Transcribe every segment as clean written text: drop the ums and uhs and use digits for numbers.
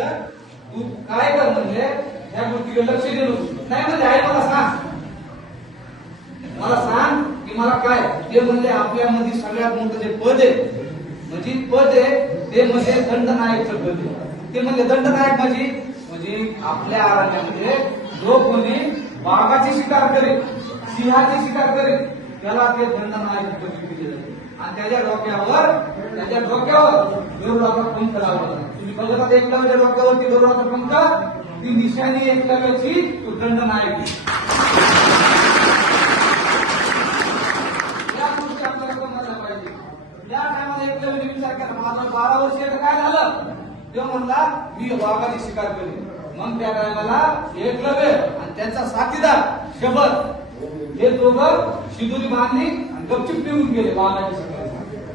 सांगितलं तू काय कर म्हणजे ह्या गोष्टीकडे लक्ष दे नाही म्हणजे आई मला सांग की मला काय ते म्हणजे आपल्यामध्ये सगळ्यात मोठं जे पद आहे म्हणजे पद आहे ते म्हणजे दंडनायकचं पद आहे ते म्हणजे दंडनायक म्हणजे आपल्या अरण्यामध्ये जो कोणी वाघाची शिकार करेल सिंहाची शिकार करेल त्याला ते दंडनायक पद दिले जाते आणि त्याच्या डोक्यावर गरुडाचा पंख लावला तुम्ही बघत एकलव्याच्या डोक्यावरती गरुडाचा पंख ती निशाणी एकलव्याची तो दंडनायक या गोष्टी आपल्याला समजायला पाहिजे या टायमाला एकलव्याने विचार केला माझं 12 वर्ष काय झालं तेव्हा म्हणला मी वाघाची शिकार करेन मग त्या टायमाला एकलव्य आणि त्यांचा साथीदार शबद हे दोघं शिदोरी बांधली आणि गपचिप पिऊन गेले वाघाची शिकार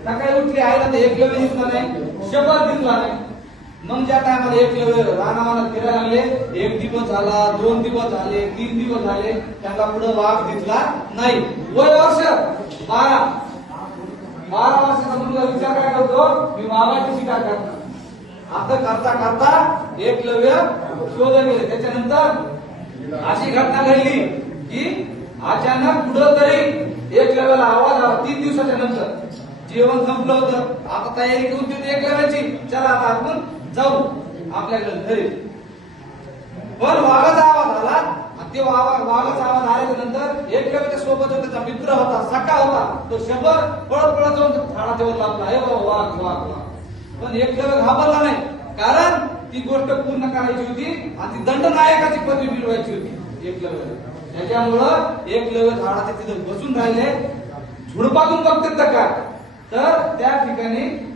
सकाळी उठली आईला ते एकलव्य दिसला नाही शबद दिसला नाही मग ज्या टायमाला एकलव्य रानामानात फिरायला लागले 1 दिवस झाला 2 दिवस झाले 3 दिवस झाले त्यांना पुढे वाघ दिसला नाही वय वर्ष 12 वर्षाचा मुलगा विचार काय करतो मी वाघाची शिकार करतो आता करता करता एकलव्य शोध गेले त्याच्यानंतर अशी घटना घडली की अचानक पुढं तरी एकलव्याला आवाज आला 3 दिवसाच्या नंतर जेवण संपलं होतं आता तयारी करून देते एकलव्याची चला आता आपण जाऊ आपल्याकडे घरी पण वाघाचा आवाज आला आणि ते वाघाचा आवाज आल्याच्या नंतर एकलव्याच्या सोबत त्याचा मित्र होता सखा होता तो शंभर पळत जाऊन झाडाच्या वर लागला हे वाघ वाघ वाघ पण एकलव्य घाबरला नाही कारण ती गोष्ट पूर्ण करायची होती आणि ती दंडनायकाची पदवी मिळवायची होती एकलव्याला त्याच्यामुळं एकलव्य झाडाच्या तिथे बसून राहिले झुडपातून बघतात काय तर त्या ठिकाणी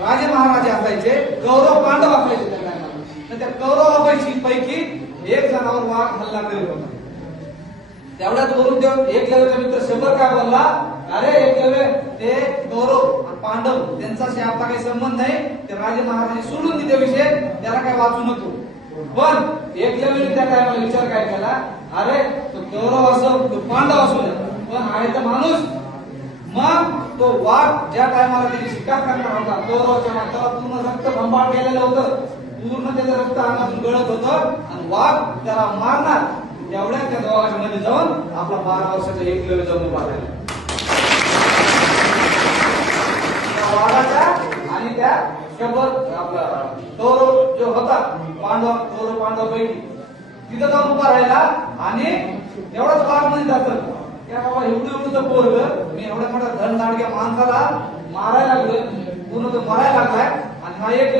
राजे महाराजे असायचे कौरव पांडव असायचे त्या टायमाला तर त्या कौरवापैकी एक जणावर वाघ हल्ला करीत होता तेवढ्याच वरून एकलव्याचा मित्र शंभर काय बोलला अरे एकलव्य ते कौरव पांडव त्यांच्याशी आपला काही संबंध नाही ते राजे महाराजे सोडून दिले विषय त्याला काय वाचू नको पण एकलव्याने त्या टायमाला विचार काय केला अरे तो कौरव असो तो पांडव असो पण आहे तर माणूस मग तो वाघ ज्या टायमाला त्याची शिकार करणार होता कौरवाच्या माताला पूर्ण रक्त भंबाळ केलेलं होतं पूर्ण त्याचं रक्त अंगातून गळत होतं आणि वाघ त्याला मारणार तेवढ्या त्या दोघांच्या मध्ये जाऊन आपला 12 वर्षाचा एकलव्य जाऊन मारायला वाघाच्या आणि त्या शंभर आपला कौरव जो होता कौरव पांडव पैकी तिथं जाऊन उभा राहिला आणि एवढाच वाघ म्हणजे जातं त्या बाबा एवढं पोरग मी एवढ्या मोठ्या धनदाडक्या माणसाला मारायला लागलोय पूर्ण तो मरायला लागलाय आणि हा एक